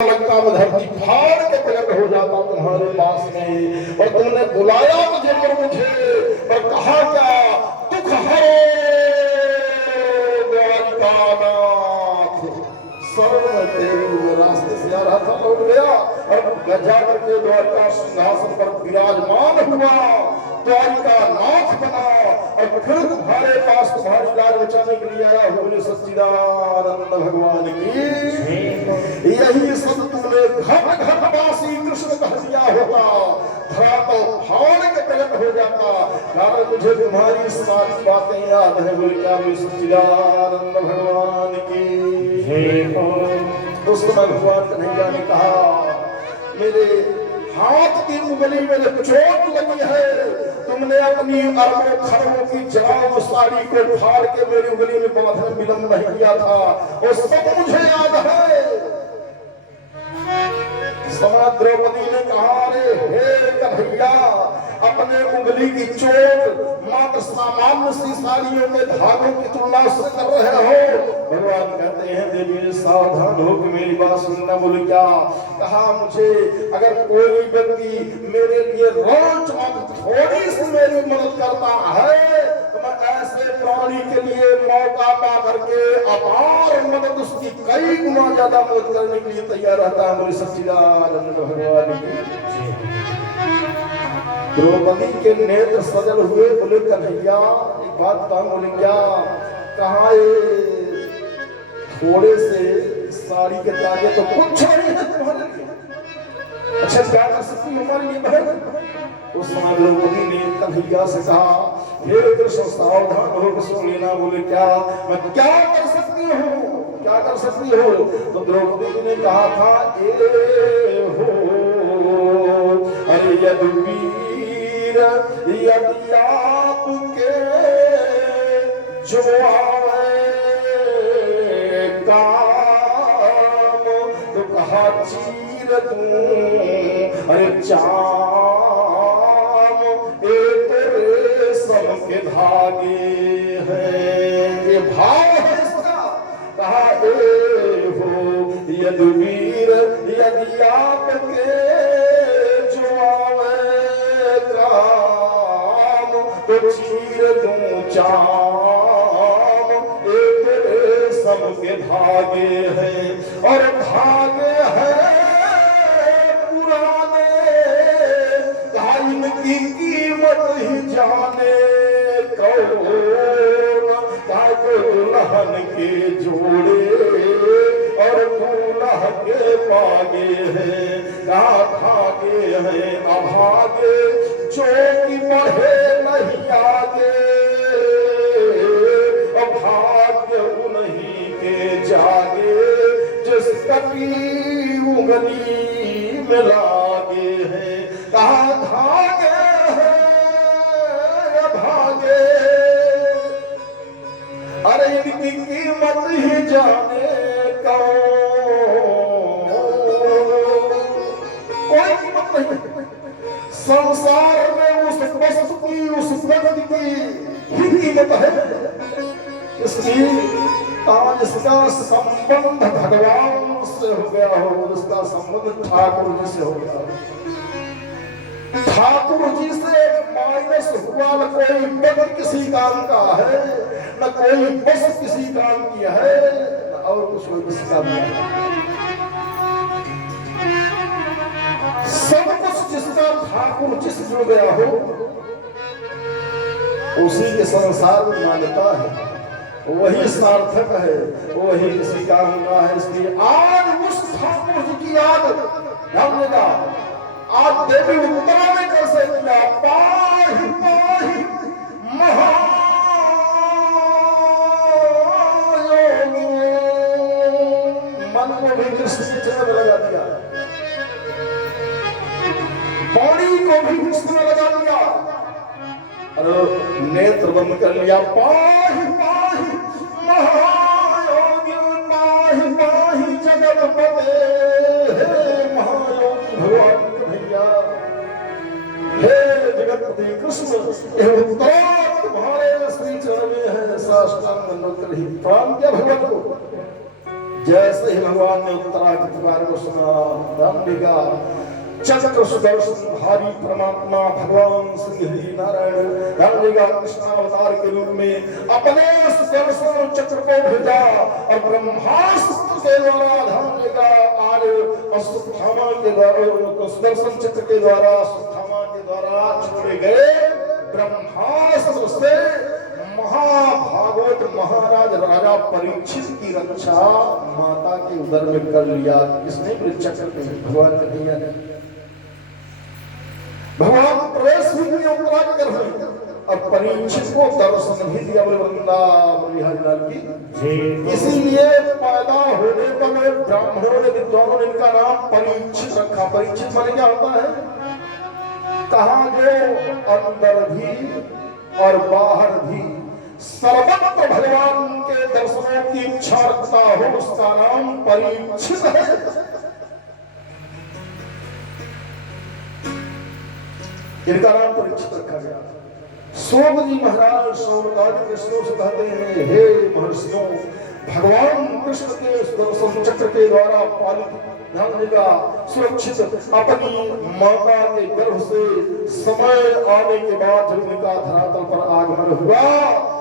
लगता मैं धरती फाड़ के प्रकट हो जाता तुम्हारे पास में। और तुमने बुलाया मुझे और कहा क्या दुख हरो द्वारिकानाथ। रास्ते से आ रहा था, लौट गया और जा करके द्वारिका सिंहासन पर विराजमान हुआ, द्वारिका नाथ बना और फिर तुम्हारे पास तुम्हारी लाज बचाने के लिए आया हूँ। सच्चिदानंद भगवान की यही सब तुमने घट घटवासी कृष्ण कह दिया होता, धरातल फाड़ के प्रकट हो जाता। कारण मुझे तुम्हारी सारी बातें याद है। बोले क्या? सच्चिदानंद भगवान की उस समय भगवान कन्हैया ने कहा मेरे हाथ की उंगली मेरे चोट लगी है, तुमने अपनी अरबों खरबों की जलाओ साड़ी को फाड़ के मेरी उंगली में बांधने विलंब नहीं किया था, और सब मुझे याद है। द्रौपदी ने कहा रे हे कन्हैया, अपने उंगली की चोट मात्र सामान्य सी साड़ियों के धागों की तुलना से कर रहे हो। भगवान कहते हैं देवी सावधान हो कि मेरी बात सुनना। बोले क्या? कहा मुझे अगर कोई व्यक्ति मेरे लिए रोज थोड़ी सी मेरी मदद करता है तो मैं ऐसे प्राणी के लिए मौका पा करके अपार मदद उसकी कई गुना ज्यादा मदद करने के लिए तैयार रहता है। बोले सच्चिदानंद भगवान की। द्रौपदी के नेत्र सजल हुए। बोले कन्हैया एक बात बताऊं। बोले क्या? कहा थोड़े से साड़ी के तागे तो कुछ नहीं है तुम्हारे लिए, अच्छा क्या कर सकती हमारे लिए बहन? उस समय द्रौपदी ने कन्हैया से कहा हे कृष्ण सावधान हो सुन लेना। बोले क्या? मैं क्या कर सकती हूँ? क्या कर सकती हो? तो द्रौपदी ने कहा था ए हो अरे यदुवीर यदि आपके जो आवे काम तो कहा चीर दूं अरे चाम एक रेशम के धागे हैं। ये भाव है इसका। कहा ए हो यदुवीर यदि आपके जो आवे काम तो चीर दूं चाम एक रेशम के धागे हैं। और धागे हैं पुराने, इनकी कीमत ही जाने कौन। दुल्हन के जोड़े और दूल्हा के पागे हैं, धागे हैं अभागे जो कि बढ़े नहीं आगे। अभाग्य उन्हीं के जागे जिस कटी उंगली में लागे हैं। कहा धागे हैं भागे अरे इनकी कीमत ही जाने कौन। कोई कीमत नहीं संसार में उस वस्तु की उस व्यक्ति की ही कीमत है इसकी आज इसका संबंध भगवान से हो गया हो, इसका संबंध ठाकुर जी से हो गया। ठाकुर जी से माइनस हुआ न कोई व्यक्ति किसी काम का है, न कोई वस्तु किसी काम की है, न और कुछ कोई किसी काम का है। सब कुछ जिसका ठाकुर जी से जुड़ गया हो उसी के संसार में मान्यता है, वही सार्थक है, वही किसी काम का है। इसलिए आज उस ठाकुर जी की याद ध्यान देगा। आज देवी उत्तरा में कैसे किया पाहि पाहि महायोगी, मन को भी कृष्ण के चरण लगा दिया, पानी को भी कृष्ण में लगा दिया और नेत्र बंद कर लिया। पाहि पाहि महायोगी पाहि पाहि जगतपते। हे महायोगी भगवान कन्हैया, हे जगतपति कृष्ण, तुम्हारे श्री चरण में है। साष्टांग दंडवत कर प्रणाम किया भगवान को। जैसे ही भगवान ने उत्तरा की पुकार को सुना, ध्यान देगा चक्र सुदर्शन भारी परमात्मा भगवान श्री हरि नारायण ध्यान देगा कृष्णावतार के रूप में अपने सुदर्शन चक्र को भेजा और ब्रह्मास्त्र के द्वारा ध्यान देगा आज अश्वत्थामा के द्वारा सुदर्शन चक्र के द्वारा अश्वत्थामा के द्वारा छोड़े गए ब्रह्मास्त्र से महाभागवत महाराज राजा परीक्षित की रक्षा माता के उदर में कर लिया। किसने? चक्र में भगवान कन्हैया ने। भगवान प्रवेश भी किए उत्तरा के गर्भ में और परीक्षित को दर्शन भी दिया वृंदावन बिहारी लाल की। इसीलिए पैदा होने पर ब्राह्मणों ने विद्वानों ने इनका नाम परीक्षित रखा। परीक्षित माने क्या होता है? कहा जो अंदर भी और बाहर भी सर्वत्र भगवान के दर्शनों की इच्छा रखता हो उसका नाम परीक्षित है। इनका नाम परीक्षित रखा गया। सोम जी महाराज सोमनाथ कृष्णों से कहते हैं, हे महर्षियों, भगवान कृष्ण के दर्शन चक्र के द्वारा पालित ध्यान देगा सुरक्षित अपनी माता के गर्भ से समय आने के बाद जब इनका धरातल पर आगमन हुआ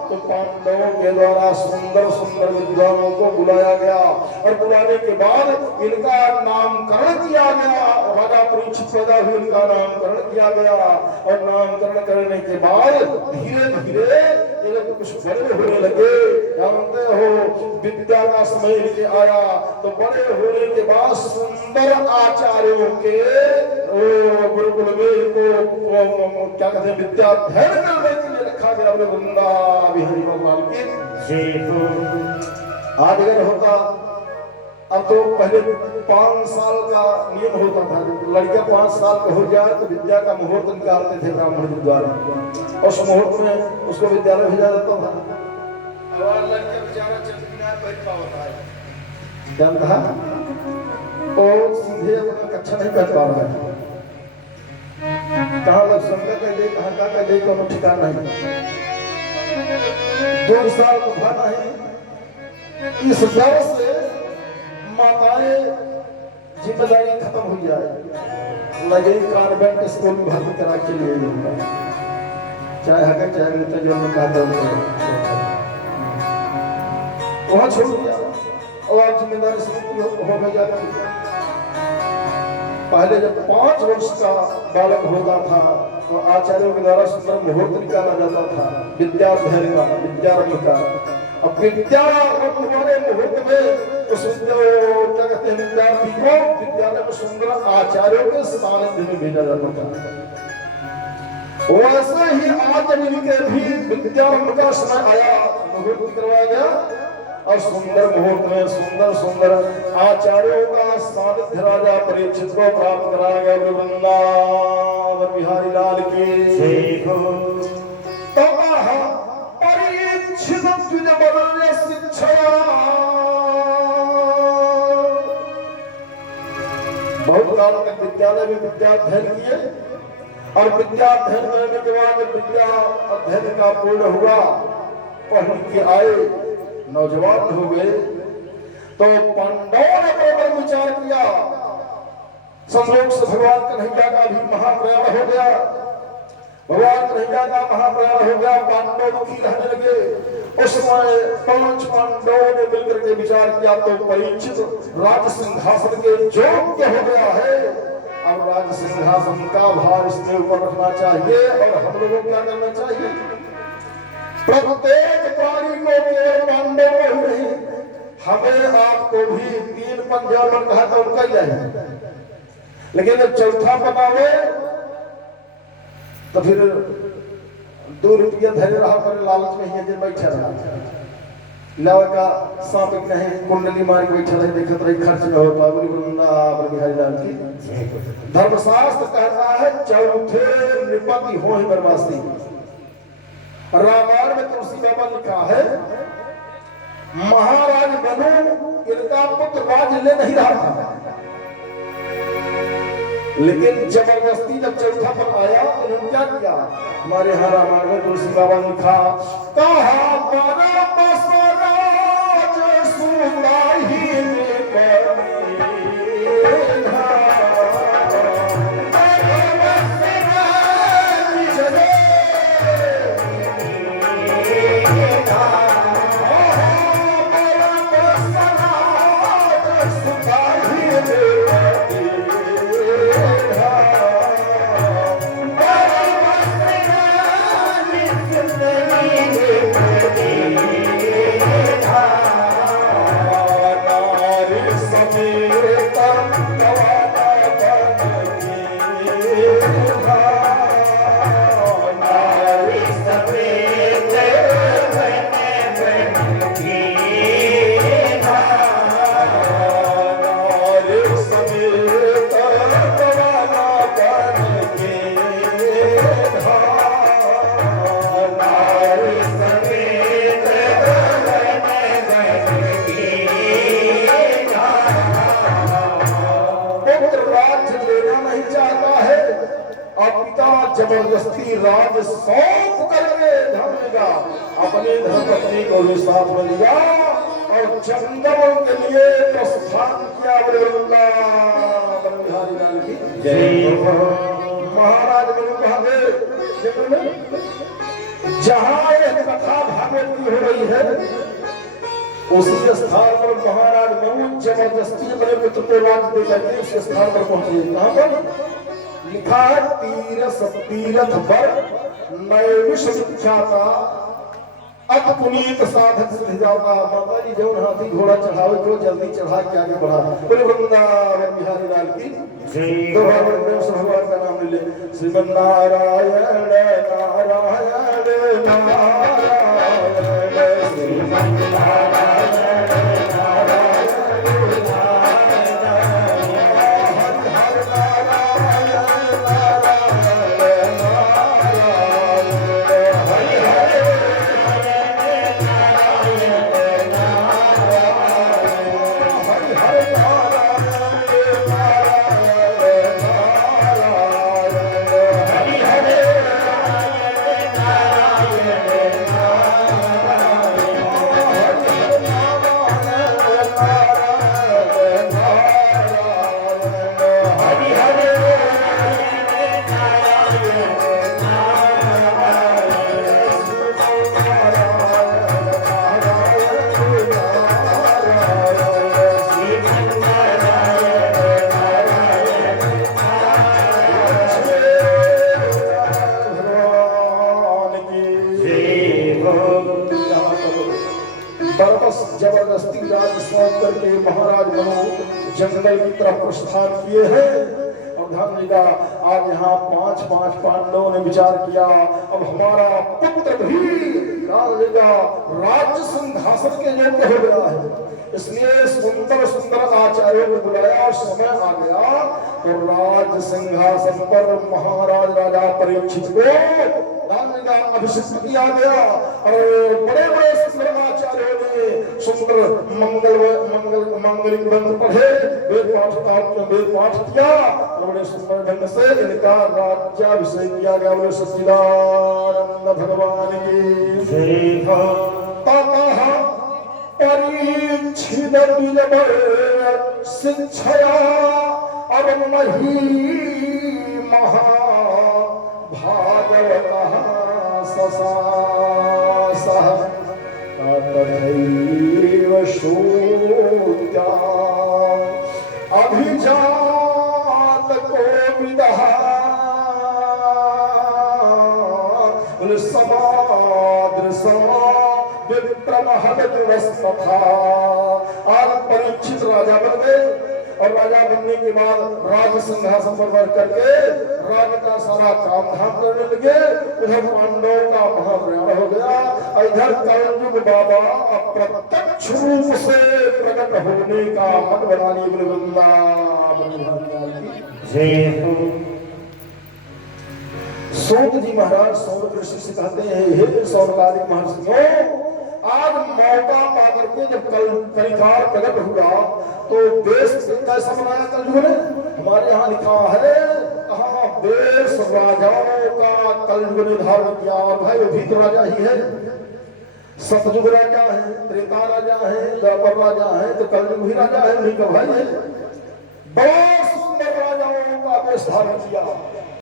तो पांडवों के द्वारा सुंदर सुंदर विद्वानों को बुलाया गया और बुलाने के बाद इनका नामकरण किया गया। राजा परीक्षित पैदा हुए, इनका नामकरण किया गया और नामकरण करने के बाद धीरे धीरे ये लोग कुछ बड़े होने लगे। जानते हो विद्या का समय इनके आया तो बड़े होने के बाद सुंदर आचार्यों के गुरुकुल में इनको क्या कहते हैं विद्या अध्ययन करने के लिए रखा गया। वृंदावन बिहारी भगवान की आज अगर होता, अब तो पहले 5 साल का नियम होता था, लड़कियां 5 साल का हो जाए तो विद्या का मुहूर्त निकालते थे ब्राह्मण के द्वारा और उस मुहूर्त में उसको विद्यालय भेजा जाता था। लड़कियां बेचारा जानता और सीधे अपना कक्षा नहीं कर पा रहा है। कहाँ लग संकट का दे, कहाँ का दे, कोनो ठिकाना नहीं। 2 साल का भाना है। इस डर से माताएं जिम्मेदारी खत्म हो जाए, लगे कॉन्वेंट स्कूल में भर्ती करा के लिए चाहे हक चाहे मिलता जो मैं कहता हूँ वहां छोड़ दिया और जिम्मेदारी से हो गई जाती है। पहले जब 5 वर्ष का बालक होता था तो आचार्यों के द्वारा सुंदर मुहूर्त निकाला जाता था विद्याध्ययन का, विद्यारंभ का। अब विद्यारंभ वाले मुहूर्त में उस क्या कहते हैं विद्यार्थी को विद्यालय में सुंदर आचार्यों के सानिध्य में भेजा जाता था। वैसे ही आज इनके भी विद्यारंभ का समय आया, मुहूर्त करवाया गया और सुंदर मुहूर्त में सुंदर सुंदर आचार्यों का सानिध्य राजा परीक्षित को प्राप्त कराया गया। वृंदावन बिहारी लाल की तो परीक्षित शिक्षा बहुत काल तक विद्यालय में विद्या अध्ययन किए और विद्या अध्ययन करने के बाद विद्या अध्ययन का पूर्ण हुआ, पढ़ लिख के आए, नौजवान हो गए तो पांडवों ने पर विचार किया। संयोग से भगवान कन्हैया का भी महाप्रयाण हो गया, भगवान कन्हैया का महाप्रयाण हो गया। पांडव दुखी रहने लगे। उस समय 5 पांडवों ने मिलकर के विचार किया तो परीक्षित राज सिंहासन के योग्य हो गया है। अब राज सिंहासन का भार इसके ऊपर रखना चाहिए और हम लोगों को क्या करना चाहिए? प्रत्येक प्राणी को केवल पांडव को ही नहीं, हमें आपको भी 3 पंजा पर कहा था उनका ही है, लेकिन जब चौथा बनावे तो फिर 2 रुपया धैर्य रहा पर लालच में ही बैठा रहा। लावा का सांप नहीं कुंडली मार के बैठा रहे, देखत रही खर्च न हो पाए। वृंदावन बिहारी लाल की धर्मशास्त्र कहता है चौथे निपति हो ही बर्बादी। रामायण में तुलसी बाबा लिखा है महाराज बनु इनका पुत्र राज ले नहीं रहा था, लेकिन जबरदस्ती जब चौथा पर आया तो उन्होंने क्या किया? हमारे यहाँ रामायण में तुलसी बाबा लिखा कहा परम स्वराज सुनाई पुत्र राज्य लेना नहीं चाहता है और पिता जबरदस्ती राज सौंप करके धर्मेगा अपने धर्मपत्नी को भी साथ में लिया और जंगल के लिए प्रस्थान किया। बिहारी लाल की जय। महाराज ने कहा जहां यह कथा भागवत की हो रही है उसी स्थान पर महाराज मनु जबरदस्ती अपने पुत्र को राज दे करके उस स्थान पर पहुंचे। कहां पर लिखा है तीरथ पर नए विश्व विख्याता अत पुनीत साधक सिद्ध जाता। माता जी जो हाथी घोड़ा चढ़ावे तो जल्दी चढ़ा के आगे बढ़ा। बोले वृंदावन बिहारी लाल की भगवान का नाम ले श्रीमन नारायण नारायण नारायण श्रीमन नारायण जबरदस्ती राज सौंप करके महाराज मनु जंगल की तरफ प्रस्थान किए हैं। और ध्यान देगा आज यहाँ पांच पांडवों ने विचार किया अब हमारा पुत्र भी राज्य सिंहासन के योग्य हो गया है, इसलिए सुंदर सुंदर आचार्यों को बुलाया और समय आ गया तो राज सिंहासन पर महाराज राजा परीक्षित को अभिषेक किया गया। और बड़े बड़े सुंदर आचार्यों ने सुंदर मंगलिक ग्रंथ पढ़े, वेद पाठ किया और बड़े सुंदर ढंग से इनका राज्याभिषेक किया गया। बोले सच्चिदानंद भगवान की जय। परीक्षित शिक्षया और मही भागवतः ससासः तथैव श्रुत्या अभिजात कोविदः समादृशः विप्रमहदृढस्तथा। आज परीक्षित राजा बन गए और राजा बनने के बाद राज सिंहासन पर बैठ करके राज्य का सारा काम धाम करने लगे। उधर पांडवों का महाप्रयाण हो गया, इधर कलयुग बाबा अप्रत्यक्ष रूप से प्रकट होने का मन बना लिए। सूत जी महाराज सौनक ऋषि से कहते हैं हे सौनकादिक महर्षियों, आज मौका पाकर के जब कलिकार प्रकट हुआ तो देश कैसा बनाया कलयुग ने। हमारे यहाँ लिखा है कहा देश राजाओं का कलयुग ने धारण किया। और भाई वो भी तो राजा ही है, सतयुग राजा है, त्रेता राजा है, द्वापर राजा है, तो कलयुग भी राजा है, उन्हीं का भाई है। बड़ा सुंदर राजाओं का वेश धारण किया।